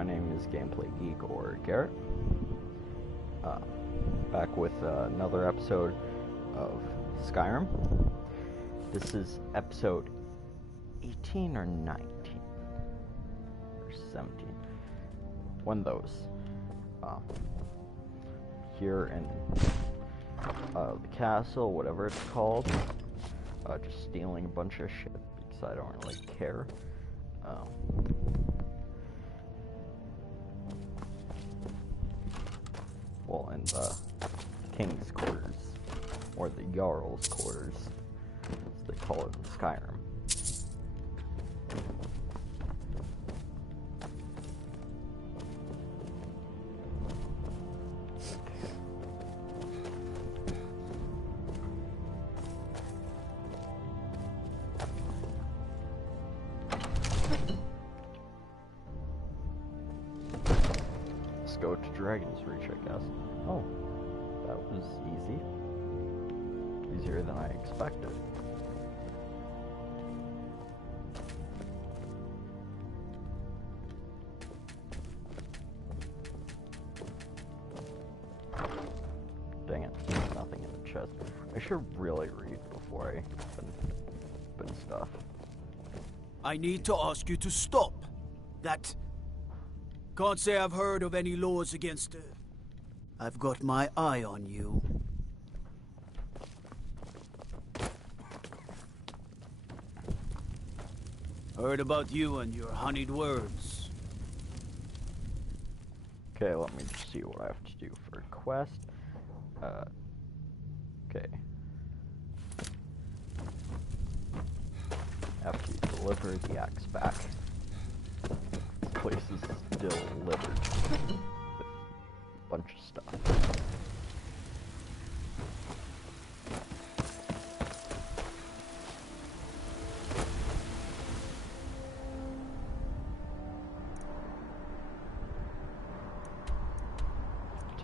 my name is Gameplay Geek or Garrett. Back with another episode of Skyrim. This is episode 18 or 19 or 17. One of those. Here in the castle, whatever it's called. Just stealing a bunch of shit because I don't really care. Well, in the king's quarters, or the jarl's quarters, as they call it in Skyrim. Go to Dragon's Reach, I guess. Oh, that was easy. Easier than I expected. Dang it, there's nothing in the chest. I should really read before I open stuff. I need to ask you to stop. That... Can't say I've heard of any laws against her. I've got my eye on you. Heard about you and your honeyed words. Okay, let me just see what I have to do for a quest. Okay. Have to deliver the axe back. Place is still littered with a bunch of stuff.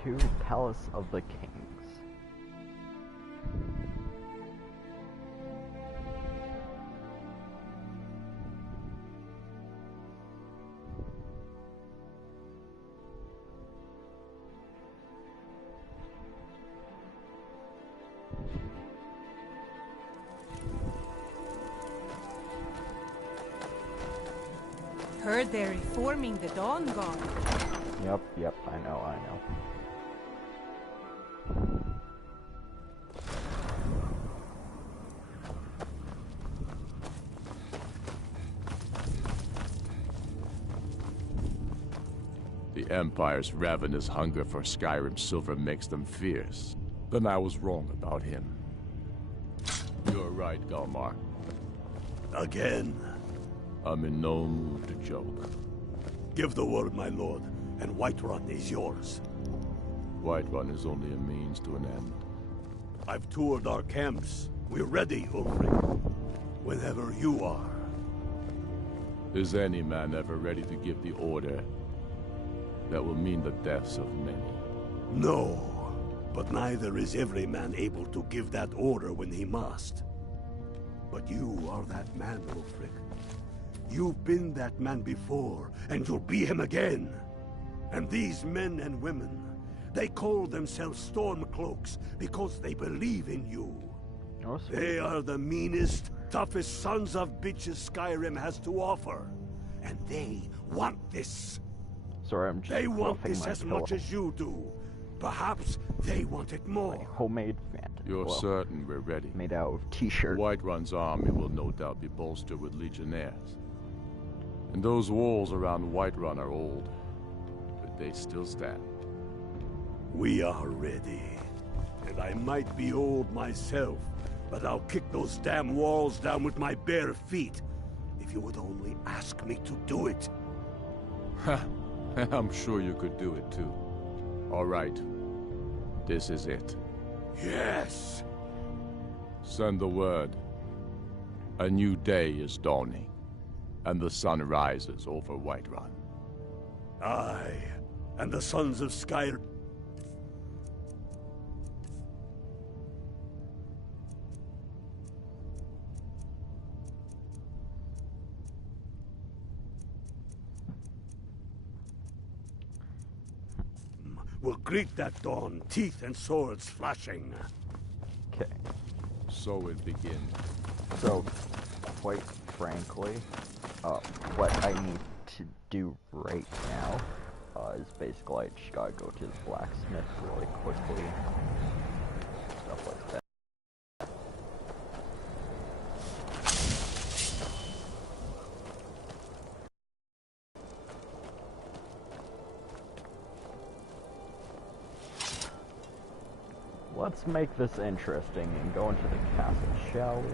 To Palace of the Kings. Heard they're reforming the Dawn Guard. Yep, I know. The Empire's ravenous hunger for Skyrim silver makes them fierce. Then I was wrong about him. You're right, Galmar. Again? I'm in no mood to joke. Give the word, my lord, and Whiterun is yours. Whiterun is only a means to an end. I've toured our camps. We're ready, Ulfric. Whenever you are. Is any man ever ready to give the order that will mean the deaths of many? No, but neither is every man able to give that order when he must. But you are that man, Ulfric. You've been that man before, and you'll be him again. And these men and women, they call themselves Stormcloaks because they believe in you. Oh, they are the meanest, toughest sons of bitches Skyrim has to offer. And they want this. Sorry, I'm just They want fluffing this my as pillow. much as you do. Perhaps they want it more. My homemade fantasy. You're certain we're ready? Made out of t-shirt. Whiterun's army will no doubt be bolstered with legionnaires. And those walls around Whiterun are old, but they still stand. We are ready. And I might be old myself, but I'll kick those damn walls down with my bare feet, if you would only ask me to do it. Ha! I'm sure you could do it too. All right. This is it. Yes! Send the word. A new day is dawning, and the sun rises over Whiterun. Aye, and the sons of Skyrim. will greet that dawn, teeth and swords flashing. Okay. So it begins. So, quite frankly, what I need to do right now is basically I just gotta go to the blacksmith really quickly. Stuff like that. Let's make this interesting and go into the castle, shall we?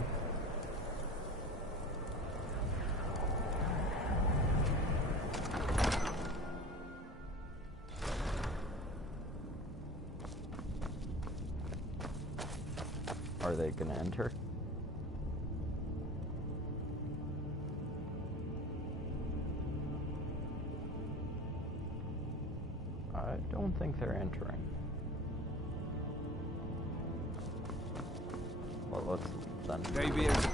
Are they gonna enter? I don't think they're entering. Well, let's leave then. Maybe it's...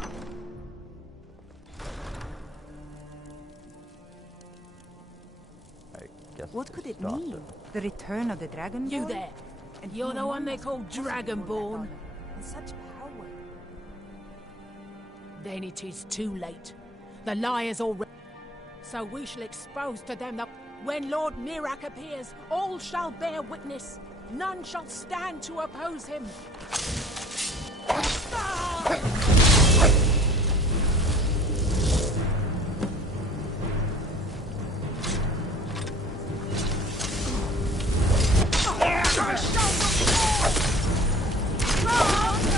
I guess What they could it stopped mean? it. The return of the Dragonborn? You there. And You're the one they must call have possible that Dragonborn. honor and such power. Then it is too late. The lie is already... So we shall expose to them that when Lord Mirak appears, all shall bear witness. None shall stand to oppose him.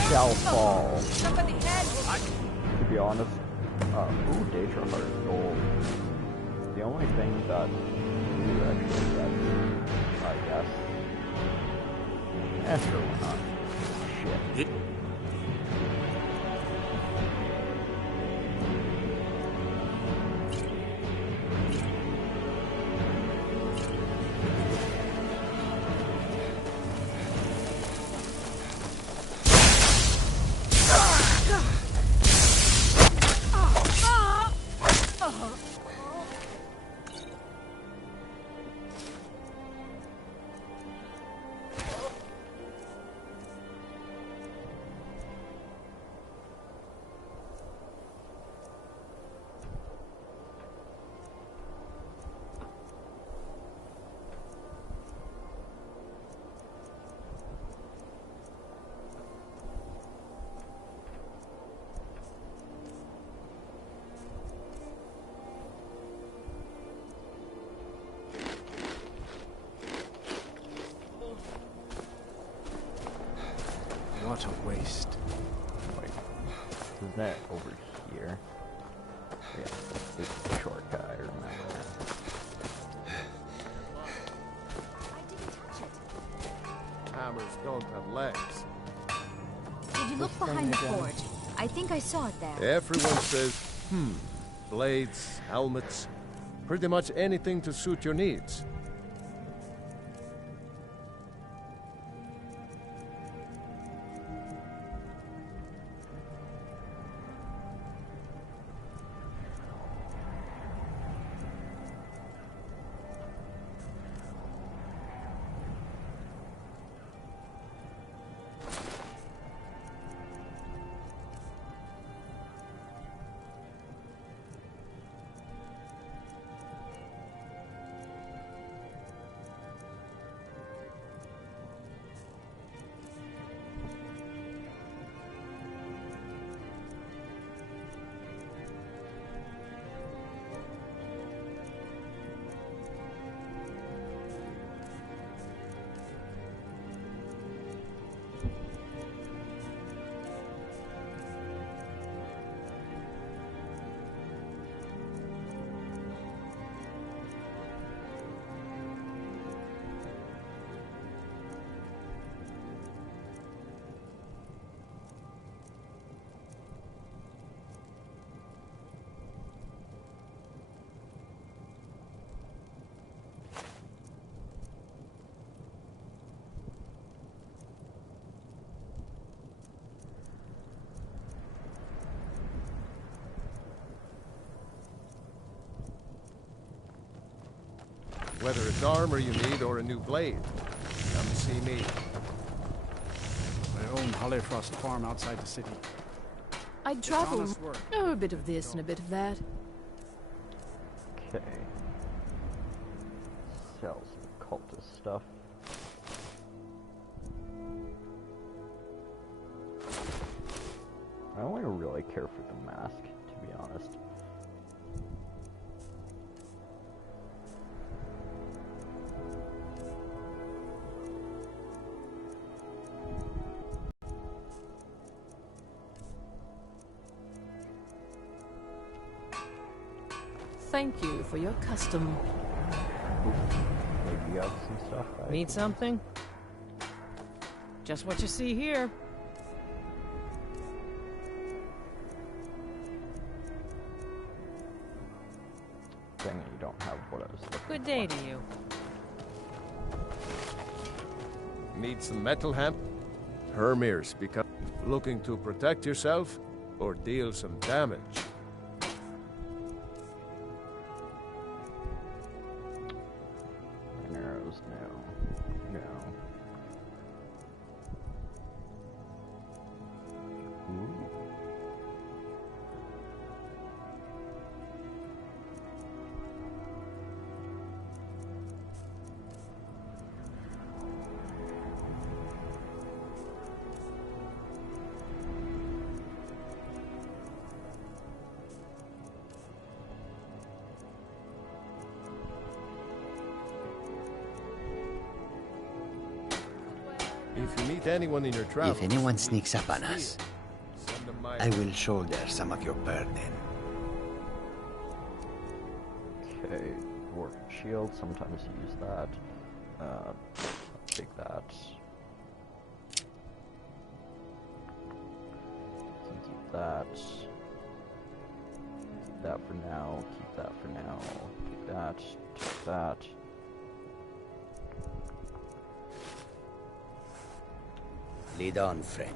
Shall fall. Somebody help! To be honest, ooh, Daedra Heart is gold. The only thing that you actually get, I guess. Sure, why not? Shit. What a waste. Wait, isn't that over here? Yeah, this is the shortcut, I remember that. Hammers don't have legs. Did you look behind the forge? I think I saw it there. Everyone says, blades, helmets, pretty much anything to suit your needs. Whether it's armor you need or a new blade, see me. I own Hollyfrost Farm outside the city. I'd travel. Honest work. Oh, a bit of this and a bit of that. Okay. Sell some cultist stuff. I only really care for the mask, to be honest. Thank you for your custom. Maybe you have some stuff. Need something? Just what you see here. Dang it, you don't have what I was looking for. Good day to you. Need some metal hemp? Hermirs, because looking to protect yourself or deal some damage. Arrows, no. No. Ooh. If you meet anyone in your travels, If anyone sneaks up on us, send them my I will shoulder some of your burden. Okay, Dwarf shield, sometimes use that. Take that. Keep that. Keep that for now, keep that for now. Take that, take that. Lead on, friend.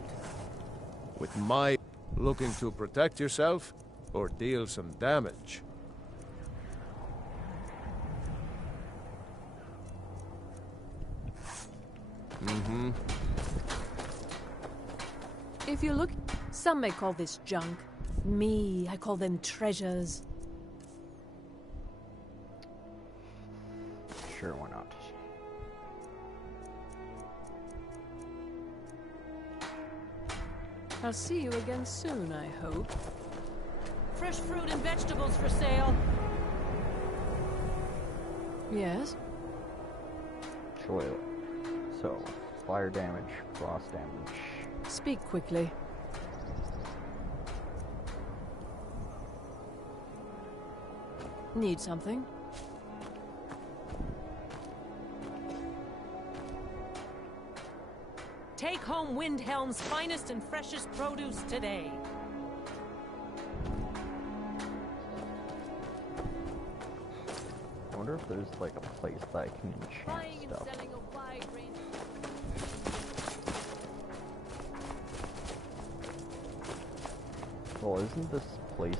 with my looking to protect yourself or deal some damage. Mm-hmm. If you look, some may call this junk. Me, I call them treasures. Sure, why not? I'll see you again soon, I hope. Fresh fruit and vegetables for sale. Yes? Sure. So, fire damage, frost damage. Speak quickly. Need something? Take home Windhelm's finest and freshest produce today. I wonder if there's like a place that I can enchant Buying and stuff. selling a wide range. Well, isn't this place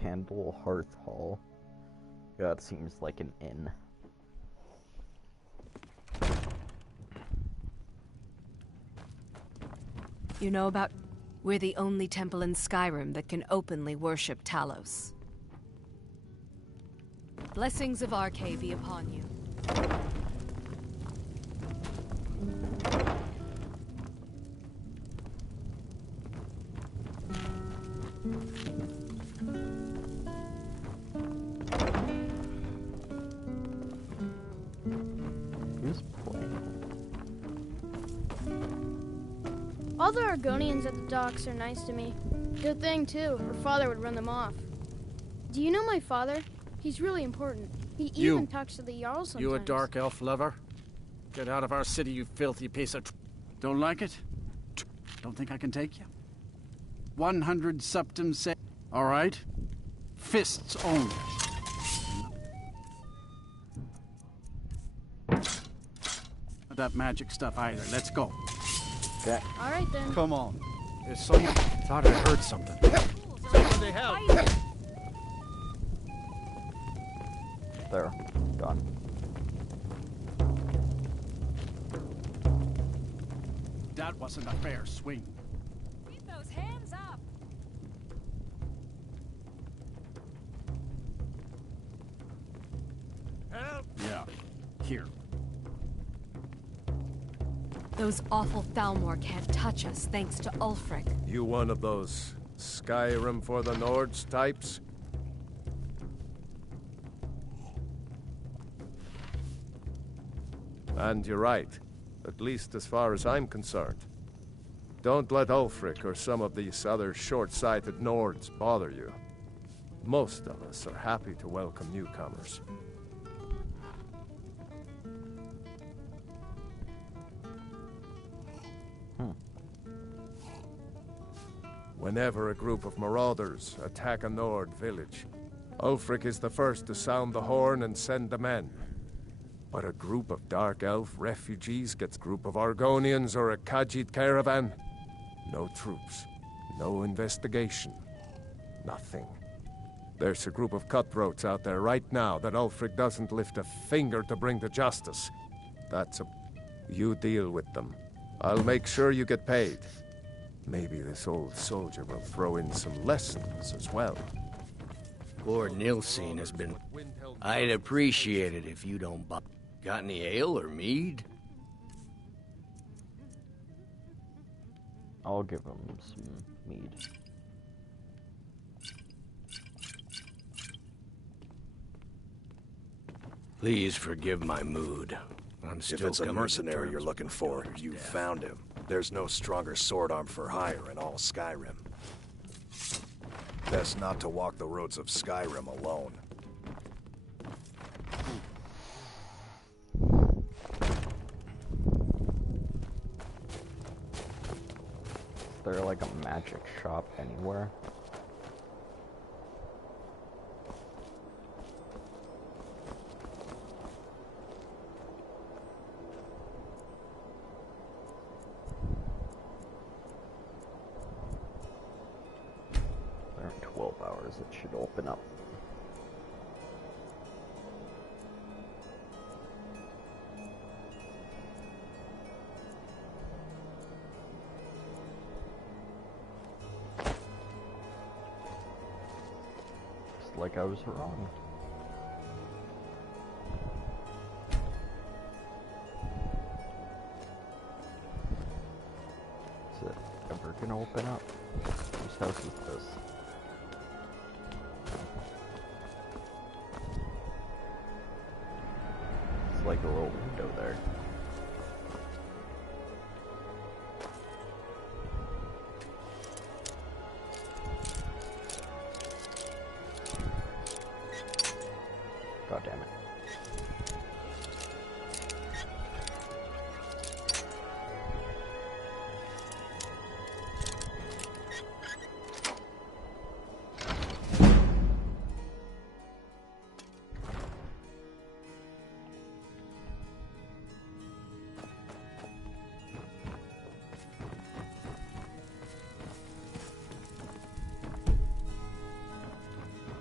Candle Hearth Hall? Yeah, it seems like an inn. You know about... We're the only temple in Skyrim that can openly worship Talos. Blessings of Arcade be upon you. Who's playing? All the Argonians at the docks are nice to me. Good thing, too. Her father would run them off. Do you know my father? He's really important. He even talks to the Jarl sometimes. You a dark elf lover? Get out of our city, you filthy piece of... Don't like it? Don't think I can take you? 100 septum say... All right? Fists only. Not that magic stuff either. Let's go. Okay. All right, then. Come on. There's someone... Thought I heard something. Somebody help! There. Done. That wasn't a fair swing. Keep those hands up! Help! Yeah. Here. Those awful Thalmor can't touch us thanks to Ulfric. You one of those Skyrim for the Nords types? And you're right, at least as far as I'm concerned. Don't let Ulfric or some of these other short-sighted Nords bother you. Most of us are happy to welcome newcomers. Whenever a group of marauders attack a Nord village, Ulfric is the first to sound the horn and send the men. But a group of Dark Elf refugees gets a group of Argonians or a Khajiit caravan. No troops, no investigation, nothing. There's a group of cutthroats out there right now that Ulfric doesn't lift a finger to bring to justice. You deal with them. I'll make sure you get paid. Maybe this old soldier will throw in some lessons as well. Poor Nilsine has been... I'd appreciate it if you don't buy... Got any ale or mead? I'll give him some mead. Please forgive my mood. I'm still If it's a mercenary you're looking for, you found him. There's no stronger sword arm for hire in all Skyrim. Best not to walk the roads of Skyrim alone. Is there like a magic shop anywhere? There are 12 hours, it should open up. Like I was wrong. Is it ever gonna open up? Whose house is this? It's like a little window there. God damn it.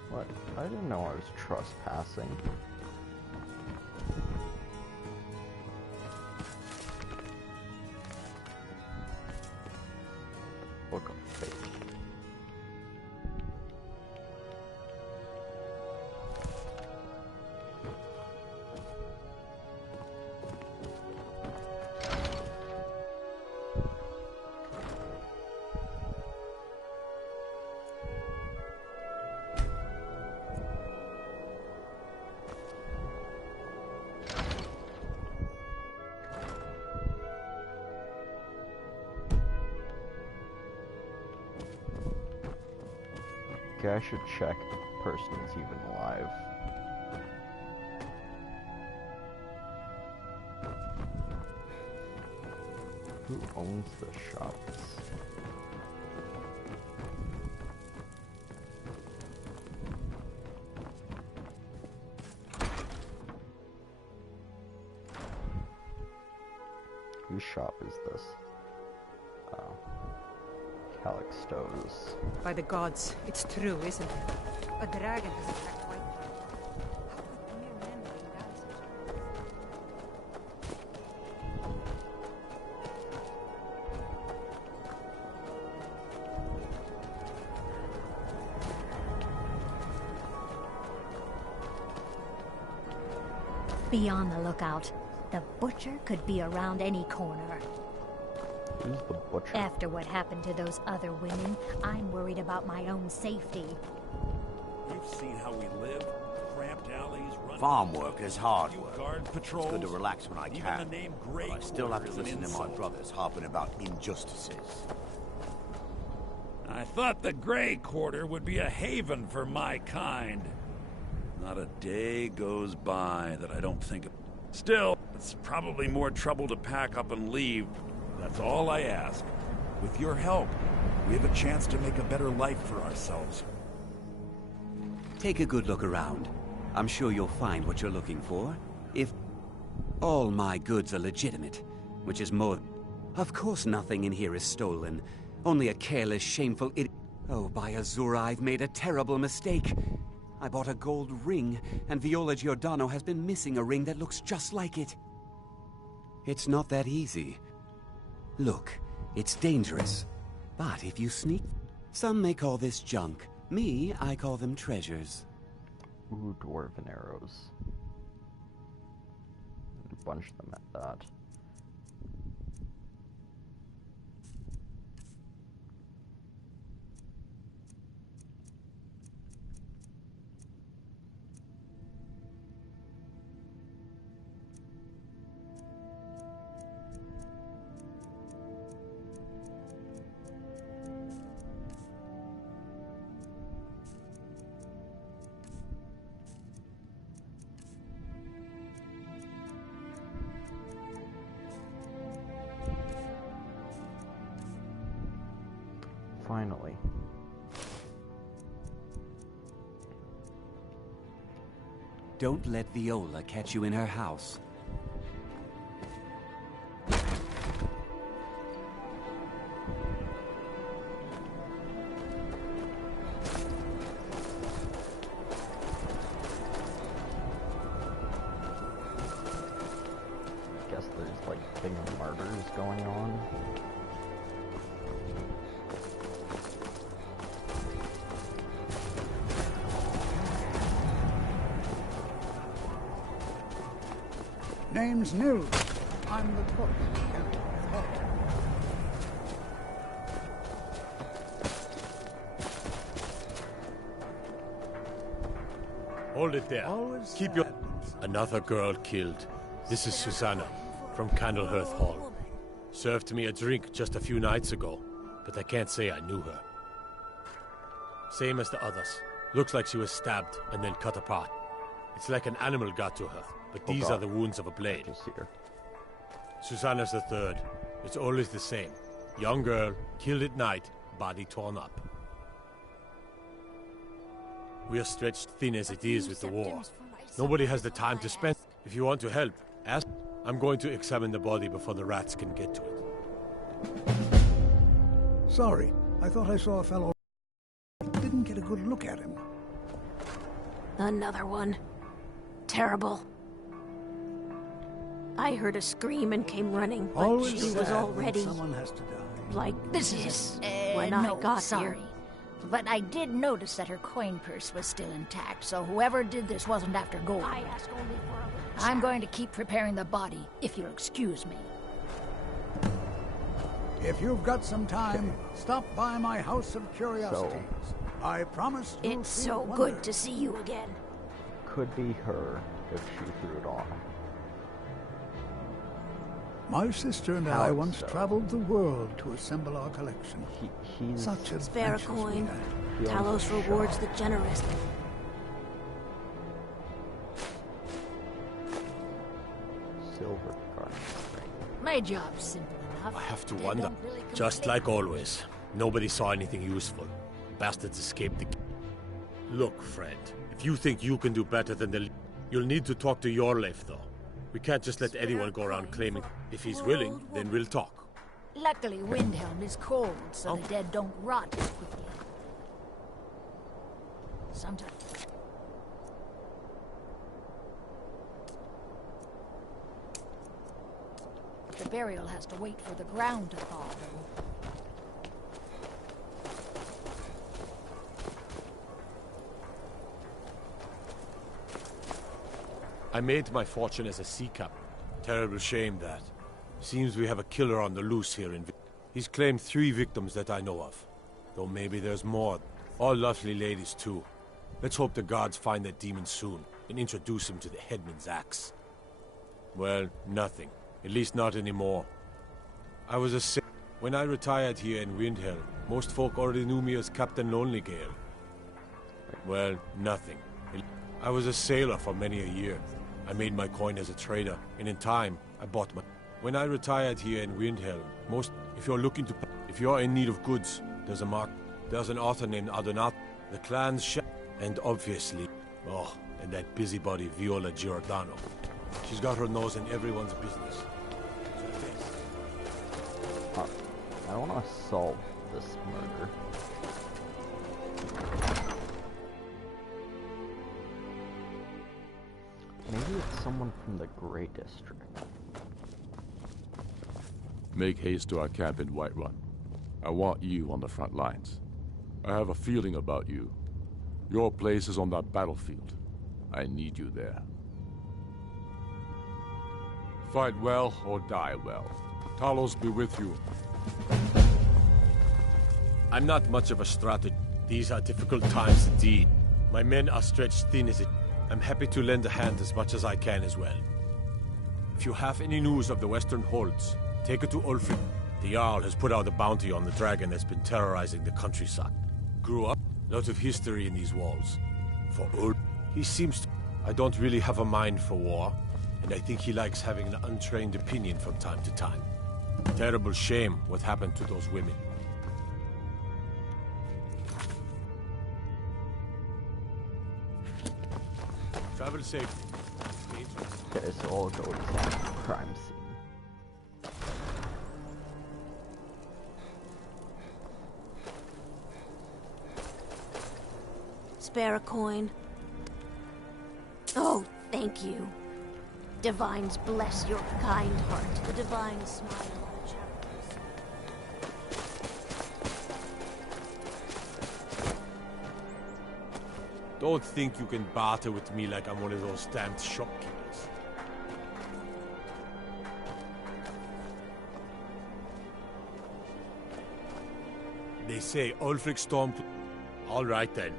What? I didn't know I was trespassing. Book of Fate. Okay, I should check if the person is even alive. Who owns the shops? Whose shop is this? Oh. Calixto's. By the gods, it's true, isn't it? A dragon has attacked White. Be on the lookout. The butcher could be around any corner. Who's the butcher? After what happened to those other women, I'm worried about my own safety. You've seen how we live. Cramped alleys, Farm work is hard work. Guard patrols. It's good to relax when I can. But I still have to listen to my brothers harping about injustices. I thought the Grey Quarter would be a haven for my kind. Not a day goes by that I don't think of. Still, it's probably more trouble to pack up and leave. That's all I ask. With your help, we have a chance to make a better life for ourselves. Take a good look around. I'm sure you'll find what you're looking for. If all my goods are legitimate, which is more... Of course nothing in here is stolen. Only a careless, shameful idiot. Oh, by Azura, I've made a terrible mistake. I bought a gold ring, and Viola Giordano has been missing a ring that looks just like it. It's not that easy. Look, it's dangerous. But if you sneak... Some may call this junk. Me, I call them treasures. Ooh, dwarven arrows. Bunch them at that. Finally. Don't let Viola catch you in her house. Guess there's like big murders going on. Name's Nils. I'm the cook. Hold it there. Keep your... Another girl killed. This is Susanna, from Candlehearth Hall. Served me a drink just a few nights ago, but I can't say I knew her. Same as the others. Looks like she was stabbed and then cut apart. It's like an animal got to her, but these are the wounds of a blade. Susanna's the third. It's always the same. Young girl, killed at night, body torn up. We are stretched thin as it is with the war. Nobody has the time to spend. If you want to help, ask. I'm going to examine the body before the rats can get to it. Sorry, I thought I saw a fellow. Didn't get a good look at him. Another one. Terrible. I heard a scream and came running, but Always she was sad already... when someone has to die. Like this. When No, I got sorry. here. But I did notice that her coin purse was still intact, so whoever did this wasn't after gold. I asked only for a... I'm going to keep preparing the body, if you'll excuse me. If you've got some time, stop by my House of Curiosities. I promise you'll It's see so wonder. good to see you again. Could be her if she threw it on. My sister and I once traveled the world to assemble our collection. He's Such Spare a adventures we coin. had. Talos rewards the generous. silver garnet. My job's simple enough. I have to They wonder. don't really Just complain. like always, nobody saw anything useful. Bastards escaped the... Look, friend, if you think you can do better than the... You'll need to talk to Yorleif, though. We can't just let anyone go around claiming... If he's willing, then we'll talk. Luckily, Windhelm is cold, so the dead don't rot as quickly. Sometimes... The burial has to wait for the ground to thaw, though. I made my fortune as a sea captain. Terrible shame that. Seems we have a killer on the loose here in He's claimed 3 victims that I know of. Though maybe there's more. All lovely ladies too. Let's hope the gods find that demon soon and introduce him to the headman's axe. Well, nothing. At least not anymore. I was a When I retired here in Windhelm, most folk already knew me as Captain Lonelygale. Well, nothing. I was a sailor for many a year. I made my coin as a trader, and in time, I bought my... When I retired here in Windhelm, if you're in need of goods, there's an author named Adonat, the clan's and obviously, and that busybody Viola Giordano. She's got her nose in everyone's business. I want to solve this murder. Maybe it's someone from the Grey District. Make haste to our camp in Whiterun. I want you on the front lines. I have a feeling about you. Your place is on that battlefield. I need you there. Fight well or die well. Talos be with you. I'm not much of a strategist. These are difficult times indeed. My men are stretched thin as it. I'm happy to lend a hand as much as I can as well. If you have any news of the Western Holds, take it to Ulfric. The Jarl has put out a bounty on the dragon that's been terrorizing the countryside. Grew up, lot of history in these walls. For Ulf, he seems to... I don't really have a mind for war, and I think he likes having an untrained opinion from time to time. Terrible shame what happened to those women. Travel safe. Okay, so I'll go to the crime scene. Spare a coin. Oh, thank you. Divines bless your kind heart. The divine smile on charities. Don't think you can barter with me like I'm one of those stamped shopkeepers. They say Ulfric stormed... All right then.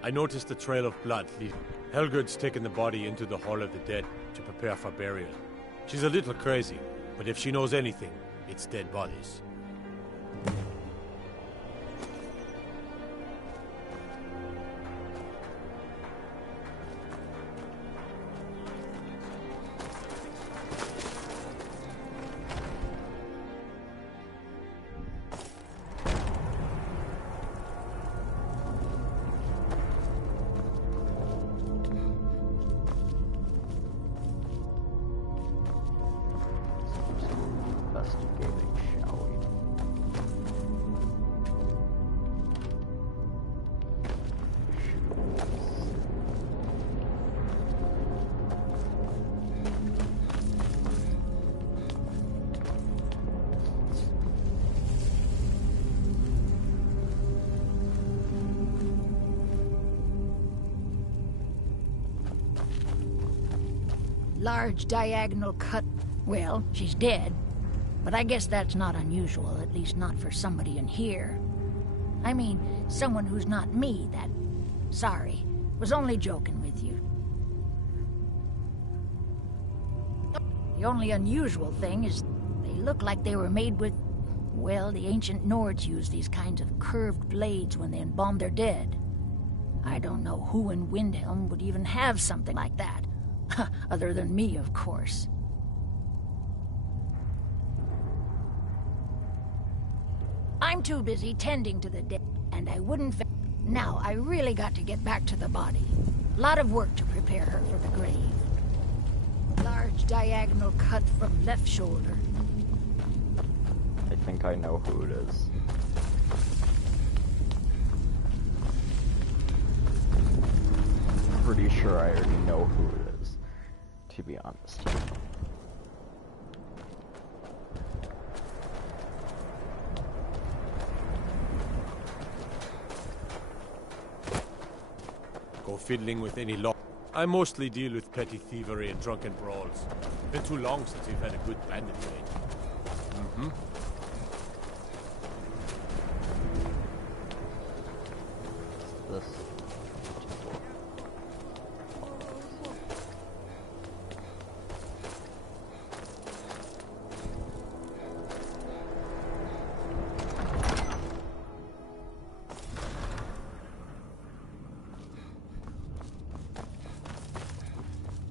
I noticed a trail of blood. Helgerd's taken the body into the Hall of the Dead to prepare for burial. She's a little crazy, but if she knows anything, it's dead bodies. Investigating, shall we? Large diagonal cut. Well, she's dead. But I guess that's not unusual, at least not for somebody in here. I mean, someone who's not me, that... Sorry, was only joking with you. The only unusual thing is they look like they were made with... Well, the ancient Nords used these kinds of curved blades when they embalmed their dead. I don't know who in Windhelm would even have something like that. Other than me, of course. I'm too busy tending to the dead, and I wouldn't... Now, I really got to get back to the body. Lot of work to prepare her for the grave. Large diagonal cut from left shoulder. I think I know who it is. Pretty sure I already know who it is, to be honest. Go fiddling with any lock. I mostly deal with petty thievery and drunken brawls. Been too long since we've had a good bandit raid. Mm-hmm. This.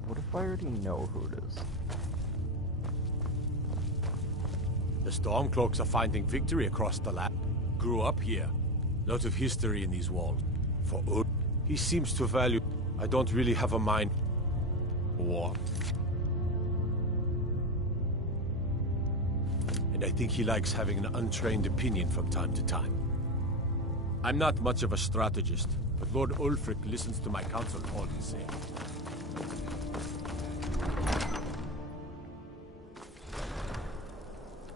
What if I already know who it is? The Stormcloaks are finding victory across the land. Grew up here. Lot of history in these walls. For Ud, he seems to value... I don't really have a mind... war. And I think he likes having an untrained opinion from time to time. I'm not much of a strategist, but Lord Ulfric listens to my counsel all the same.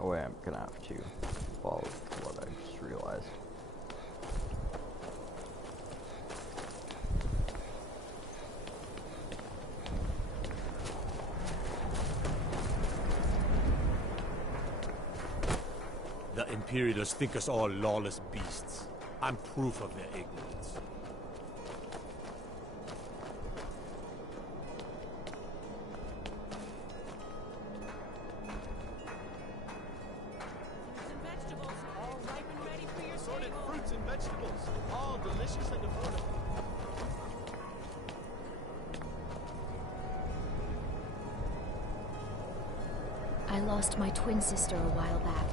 Oh wait, I'm gonna have to follow what I just realized. The Imperials think us all lawless beasts. I'm proof of their ignorance. Assorted fruits and vegetables, all delicious and affordable. I lost my twin sister a while back.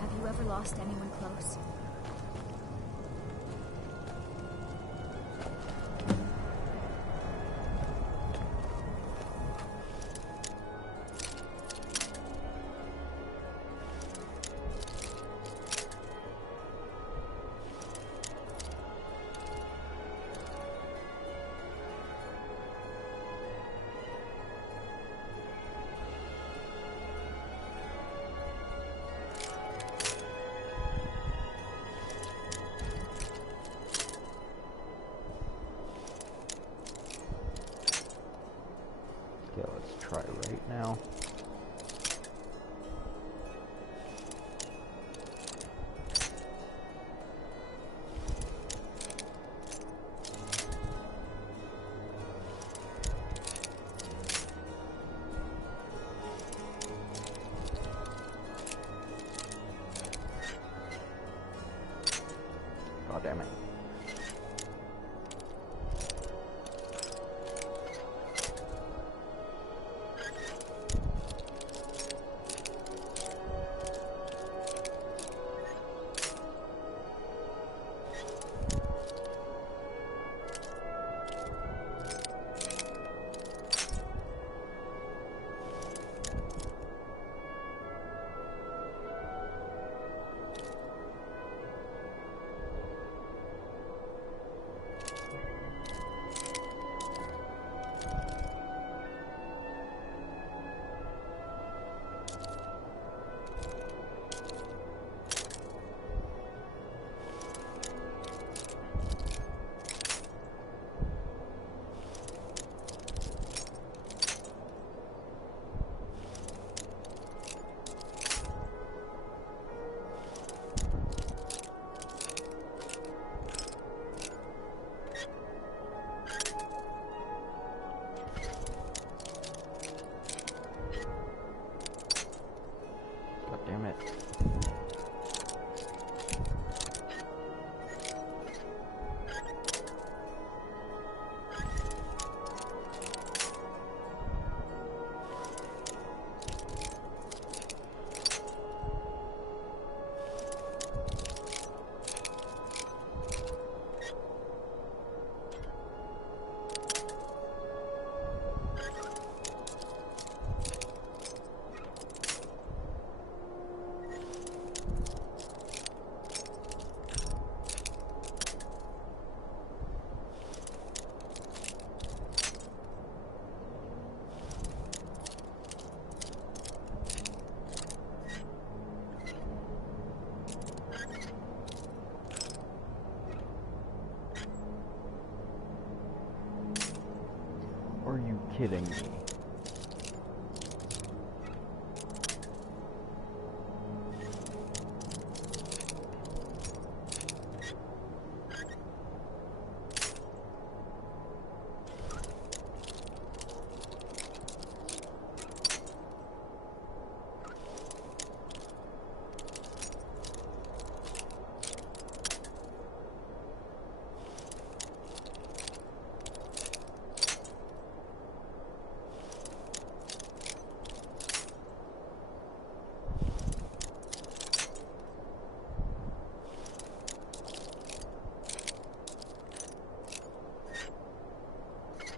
Have you ever lost anyone close? Okay, let's try right now. God damn it. kidding me?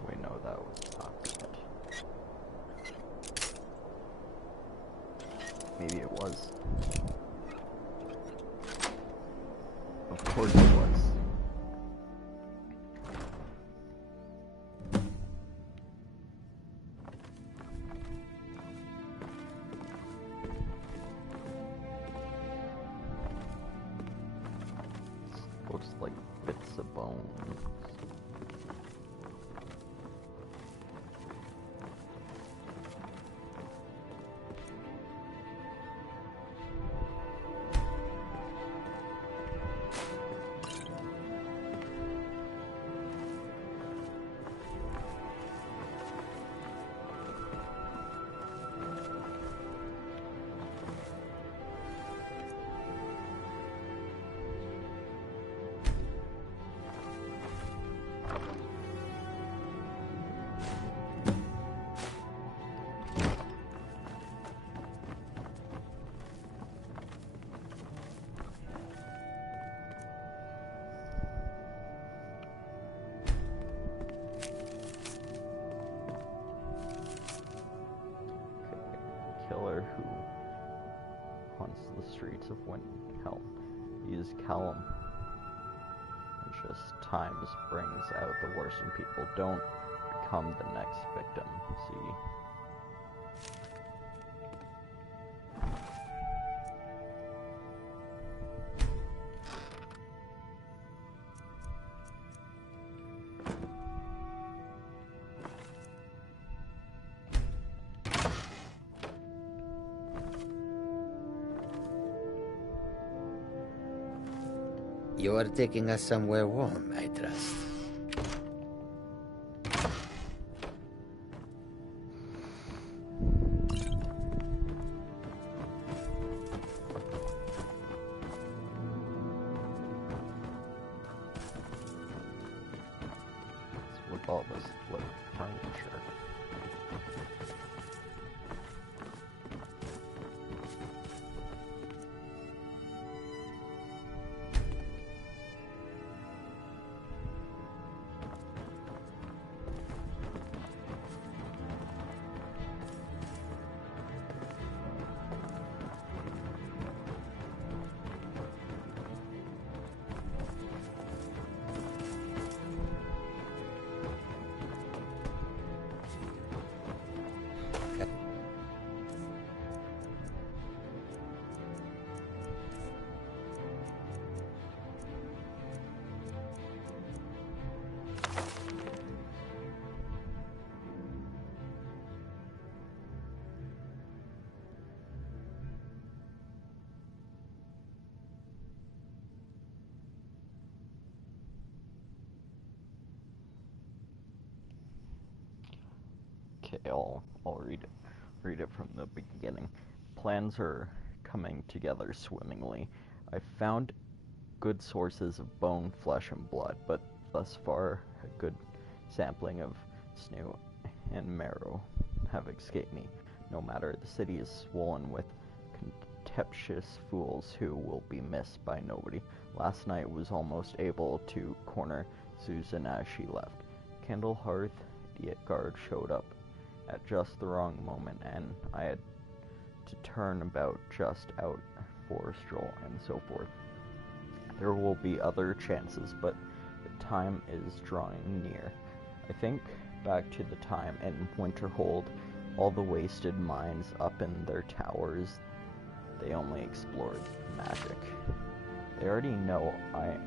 We know that was not good. Maybe it was. Of course it was. Looks like bits of bone. Killer who haunts the streets of Windhelm. He is Callum. And just times brings out the worst in people. Don't become the next victim. See? You are taking us somewhere warm, I trust. With all this flip furniture. Okay, I'll read it from the beginning. Plans are coming together swimmingly. I found good sources of bone, flesh, and blood, but thus far a good sampling of sinew and marrow have escaped me. No matter, the city is swollen with contemptuous fools who will be missed by nobody. Last night was almost able to corner Susan as she left. Candlehearth idiot guard showed up at just the wrong moment, and I had to turn about just out for a stroll, and so forth. There will be other chances, but the time is drawing near. I think back to the time in Winterhold, all the wasted minds up in their towers, they only explored magic. They already know I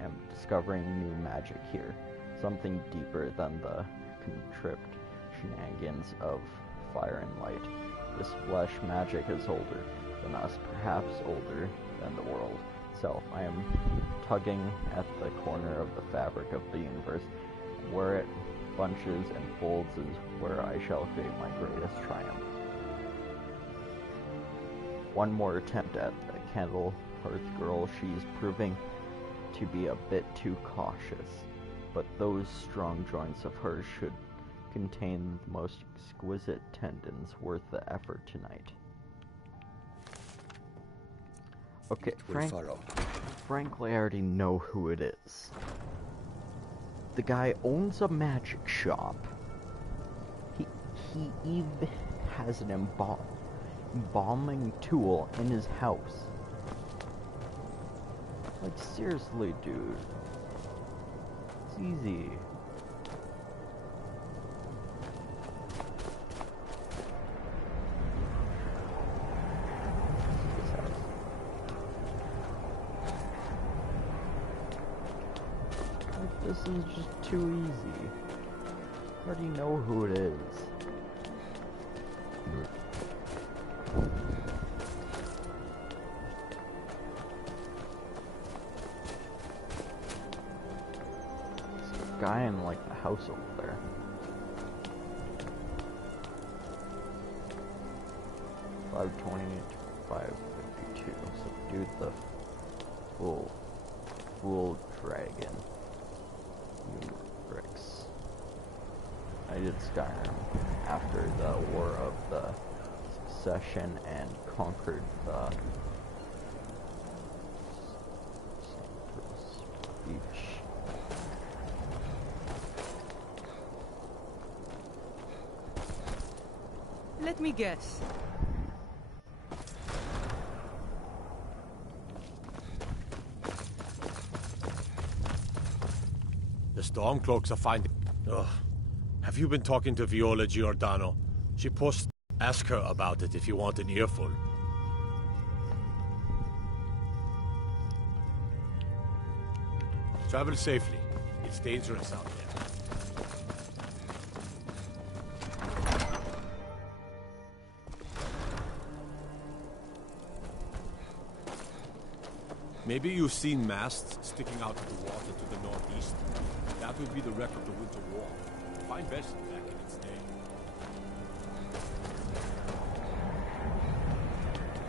am discovering new magic here, something deeper than the contrived shenanigans of fire and light. This flesh magic is older than us, perhaps older than the world itself. I am tugging at the corner of the fabric of the universe. Where it bunches and folds is where I shall create my greatest triumph. One more attempt at the candle hearth girl. She's proving to be a bit too cautious, but those strong joints of hers should contain the most exquisite tendons worth the effort tonight. Okay, frankly, I already know who it is. The guy owns a magic shop. He even has an embalming tool in his house. Like, seriously, dude. It's easy. This is just too easy. I already know who it is. There's a guy in, like, the house over there. $520 to $552. So, dude, the full dragon. Bricks. I did Skyrim after the War of the Succession and conquered the beach. Let me guess. The Stormcloaks are finding... Ugh. Have you been talking to Viola Giordano? She posted... Ask her about it if you want an earful. Travel safely. It's dangerous out there. Maybe you've seen masts sticking out of the water to the northeast. That would be the wreck of the Winter War. Fine vessel back in its day.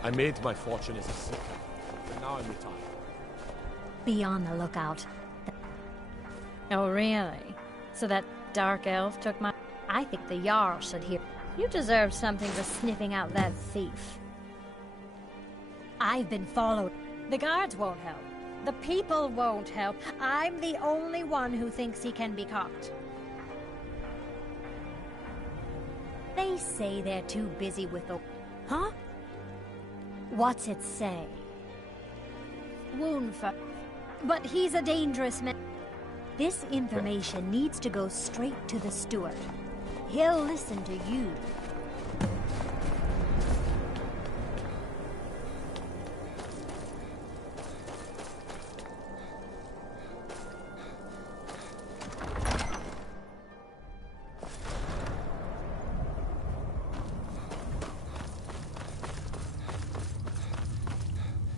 I made my fortune as a seeker, but now I'm retired. Be on the lookout. Oh, really? So that dark elf took my... I think the Jarl should hear... You deserve something for sniffing out that thief. I've been followed. The guards won't help. The people won't help. I'm the only one who thinks he can be caught. They say they're too busy with the... Huh? What's it say? Woundfer. But he's a dangerous man. This information needs to go straight to the steward. He'll listen to you.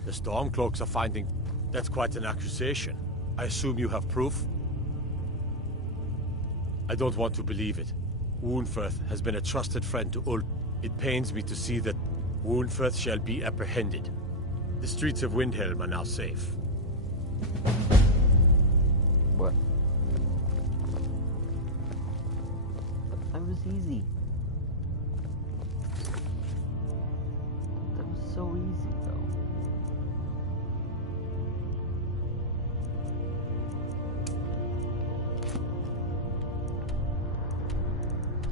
The Stormcloaks are finding... That's quite an accusation. I assume you have proof? I don't want to believe it. Woundfirth has been a trusted friend to Ulf. It pains me to see that Woundfirth shall be apprehended. The streets of Windhelm are now safe. What? That was easy. That was so easy, though.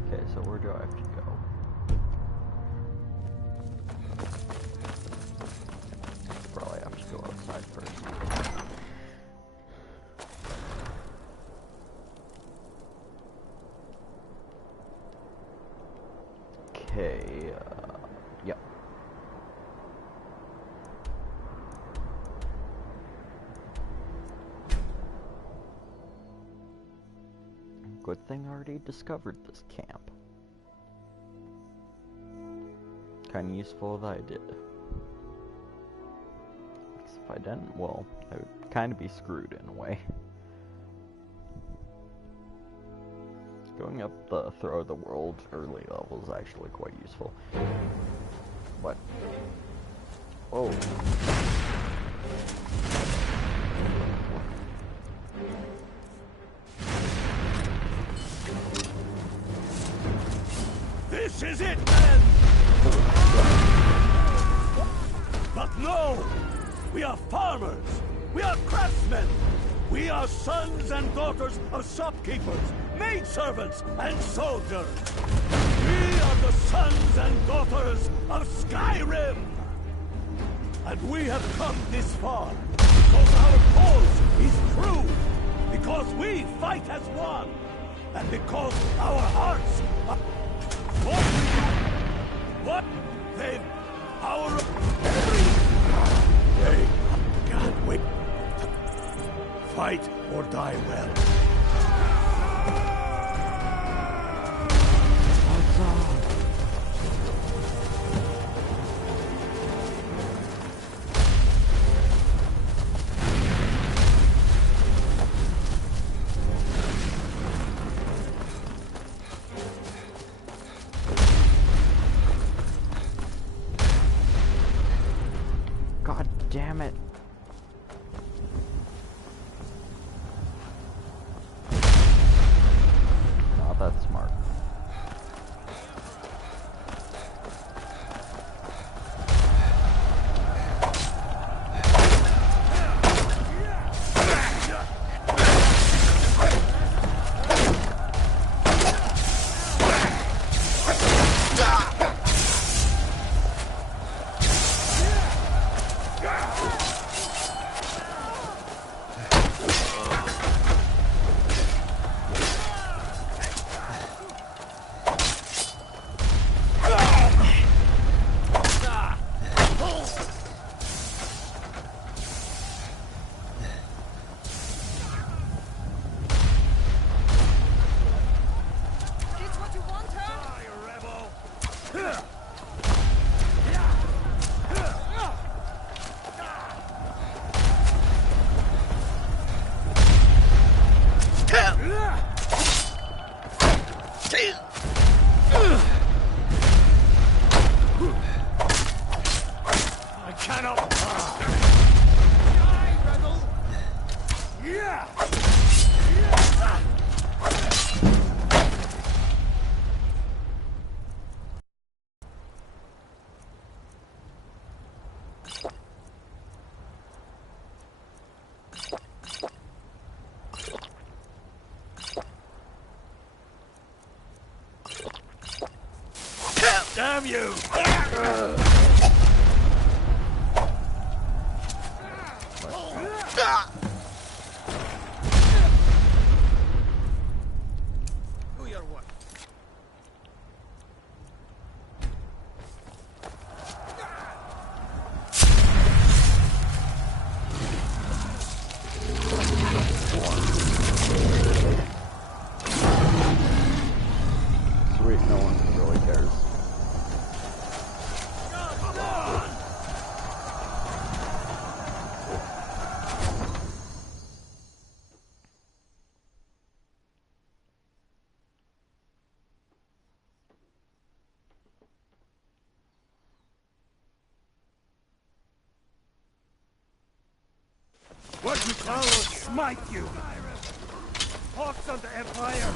Okay, so where do I have to go? Probably have to go outside first. Okay, yep. Good thing I already discovered this camp. Kinda useful that I did. Because if I didn't, well, I would kinda be screwed in a way. Going up the Throw of the World early level is actually quite useful. But, oh. This is it, man! But no! We are farmers! We are craftsmen! We are sons and daughters of shopkeepers, maidservants, and soldiers! We are the sons and daughters of Skyrim! And we have come this far because our cause is true! Because we fight as one! And because our hearts are... What? They've power of... They can't wait. Fight or die well. God damn it. Not that smart. I cannot. Yeah. Damn you! Who you're what? Sweet, no one really cares. What you call will smite you! Hawks on the Empire!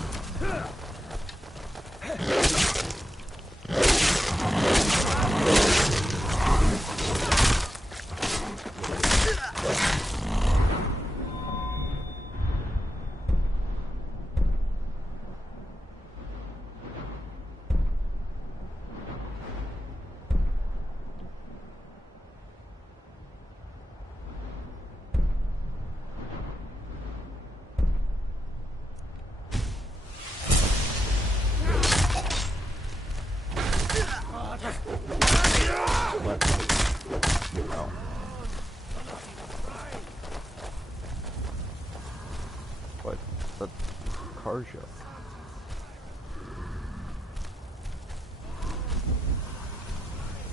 What? That's car show.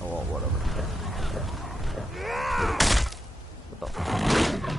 well, whatever. What the?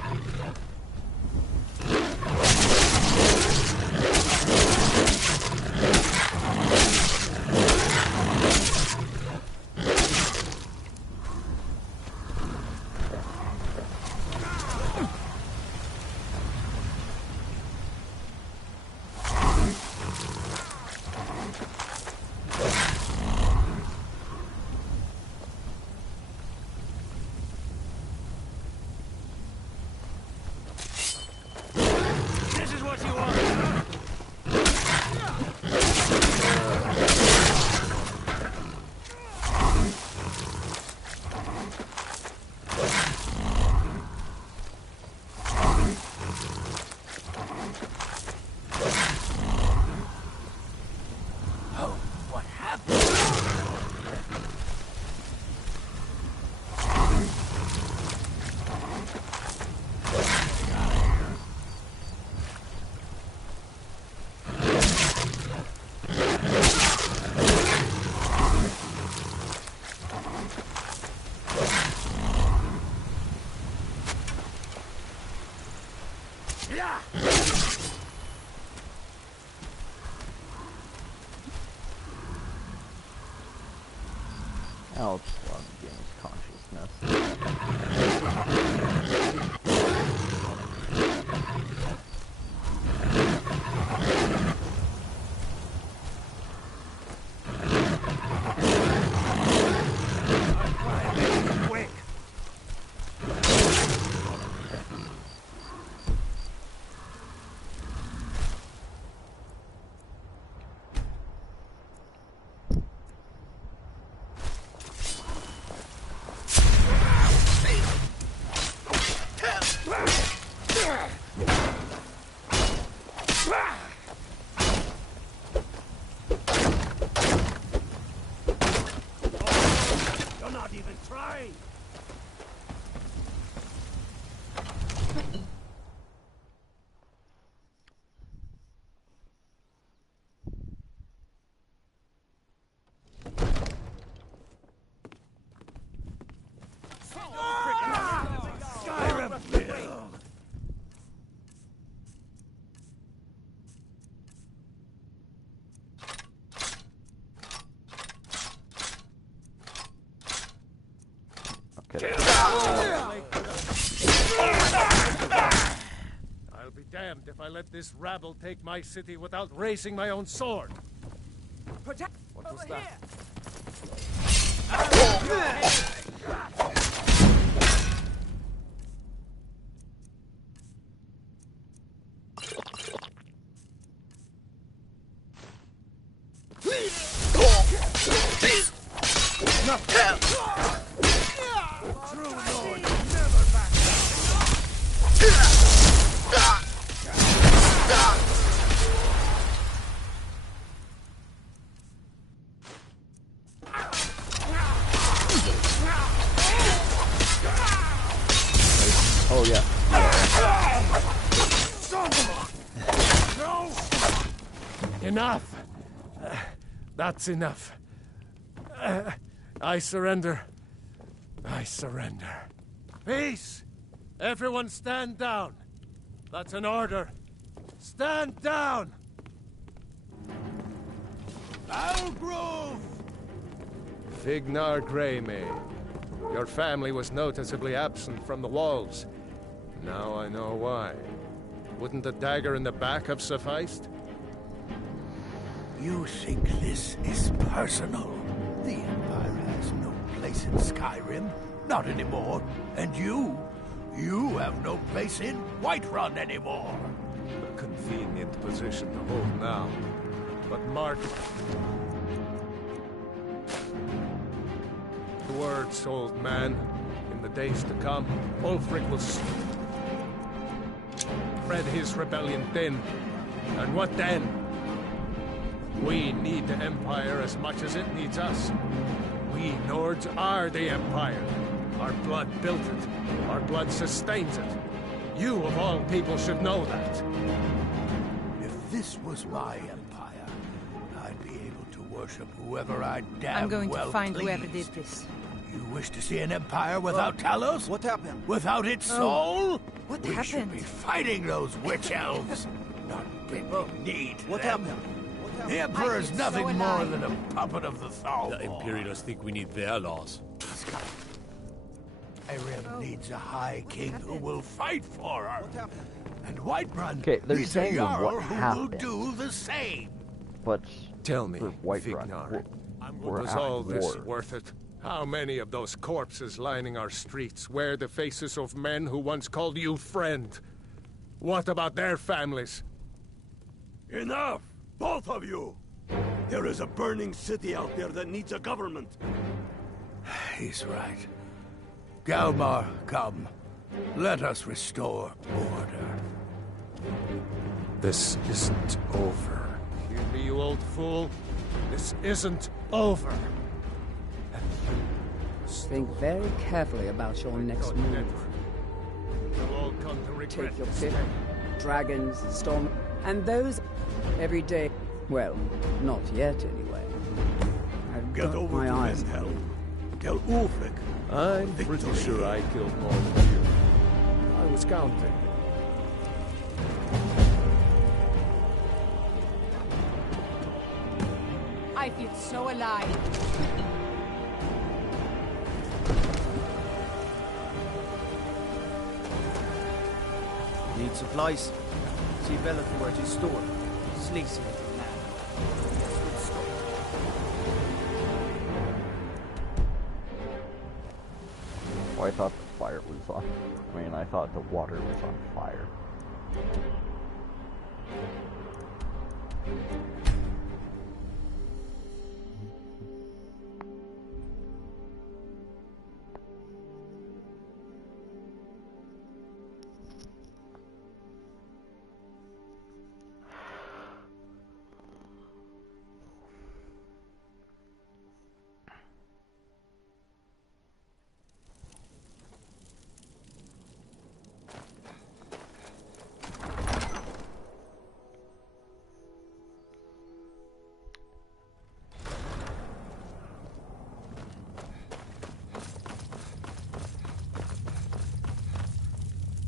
I'll just log the game's consciousness. Quick! You're not even trying! Skyrim! Okay. I'll be damned if I let this rabble take my city without raising my own sword. What was that? True Lord never back Oh yeah. Enough! That's enough. I surrender. I surrender. Peace! Everyone stand down. That's an order. Stand down! Algrove! Vignar Greymane. Your family was noticeably absent from the walls. Now I know why. Wouldn't a dagger in the back have sufficed? You think this is personal? The Empire has no place in Skyrim. Not anymore. And you have no place in Whiterun anymore. A convenient position to hold now. But mark the words, old man. In the days to come, Ulfric will spread his rebellion thin. And what then? We need the Empire as much as it needs us. We Nords are the Empire. Our blood built it. Our blood sustains it. You, of all people, should know that. If this was my empire, I'd be able to worship whoever I damn I'm going well to find pleased. whoever did this. You wish to see an empire without Talos? What happened? Without its soul? What we should happened? be fighting those witch elves. Not need What them. happened? The Emperor I is feel nothing so more alive. than a puppet of the Thal. The Imperials think we need their laws. Skyrim needs a high king who will fight for her. And Whiterun Okay, they're needs a saying what Jarl who will happened. do the same. But Tell me, for Whiterun, Vignar, we're was at all this war. worth it? How many of those corpses lining our streets wear the faces of men who once called you friend? What about their families? Enough! Both of you! There is a burning city out there that needs a government. He's right. Galmar, come. Let us restore order. This isn't over. Hear me, you old fool? This isn't over. Think very carefully about your next move. You'll all come to regret Take your this. pick. Dragons, storm, and those every day. Well, not yet anyway. I've Get got over my to eyes. Menhelm. Tell Ulfric. I'm pretty sure I killed more than you. I was counting. I feel so alive. Need supplies? See Bellator where it is stored. Sleazy little man. Good stuff. Oh, I thought the fire was on. I mean, I thought the water was on fire.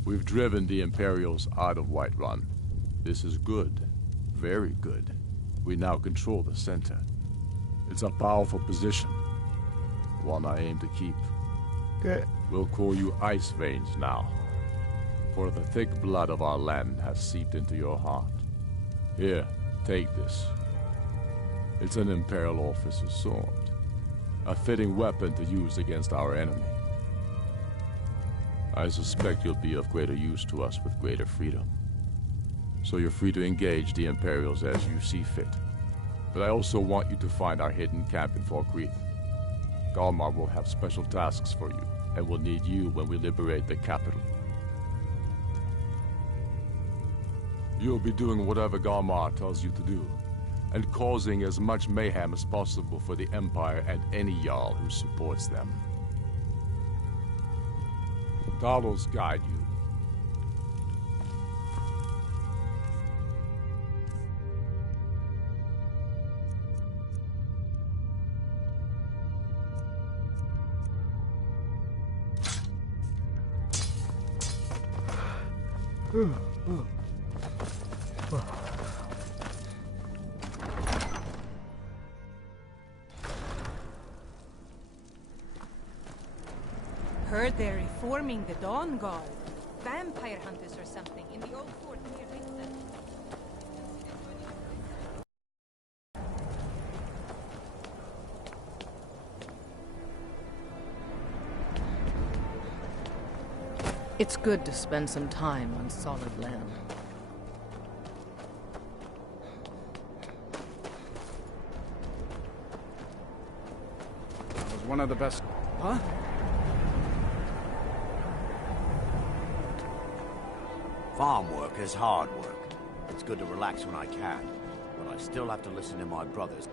We've driven the Imperials out of Whiterun. This is good. Very good. We now control the center. It's a powerful position. One I aim to keep. Good. We'll call you Ice Veins now. For the thick blood of our land has seeped into your heart. Here, take this. It's an Imperial officer's sword. A fitting weapon to use against our enemy. I suspect you'll be of greater use to us with greater freedom. So you're free to engage the Imperials as you see fit. But I also want you to find our hidden camp in Falkreath. Galmar will have special tasks for you, and will need you when we liberate the capital. You'll be doing whatever Galmar tells you to do, and causing as much mayhem as possible for the Empire and any Jarl who supports them. Talos guide you. Heard they're reforming the Dawn Guard. Vampire hunters or something in the old fort near Richten. It's good to spend some time on solid land. It was one of the best. Huh? Farm work is hard work. It's good to relax when I can, but I still have to listen to my brothers.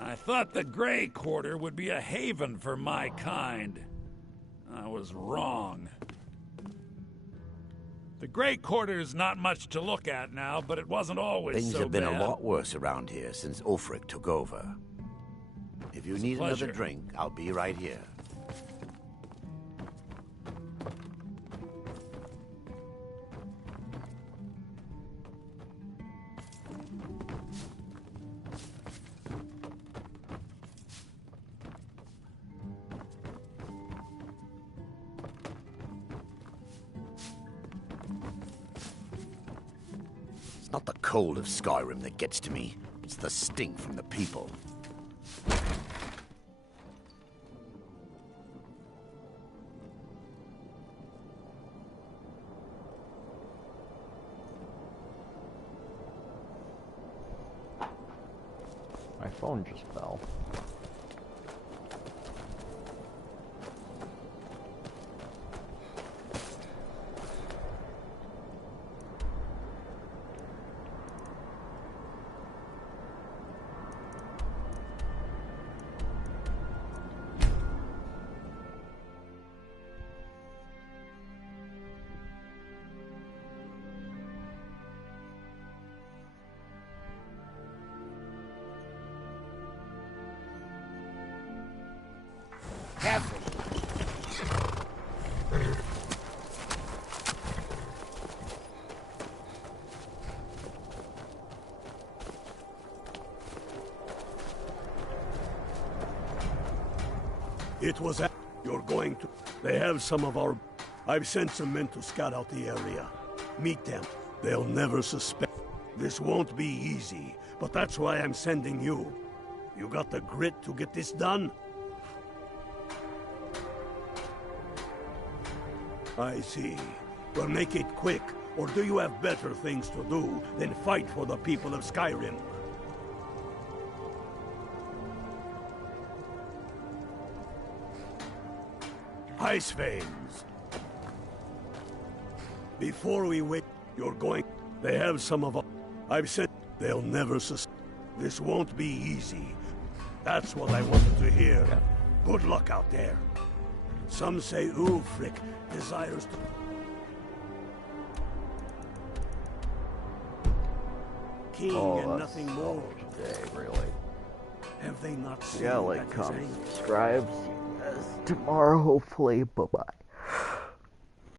I thought the Grey Quarter would be a haven for my kind. I was wrong. The Grey Quarter's not much to look at now, but it wasn't always Things so have been bad. a lot worse around here since Ulfric took over. If you It's a need another pleasure. drink, I'll be right here. It's not the cold of Skyrim that gets to me. It's the stink from the people. My phone just fell. Careful. It was a... You're going to... They have some of our... I've sent some men to scout out the area. Meet them. They'll never suspect. This won't be easy, but that's why I'm sending you. You got the grit to get this done? I see. Well, make it quick, or do you have better things to do than fight for the people of Skyrim? Ice veins. Before we wait, you're going... They have some of... I've said they'll never suspect. This won't be easy. That's what I wanted to hear. Good luck out there. Some say Ulfric desires to... King and nothing more. Today, really. Have they not seen Yeah, that like, his comment, anger- subscribe, see you guys tomorrow, hopefully. Bye-bye.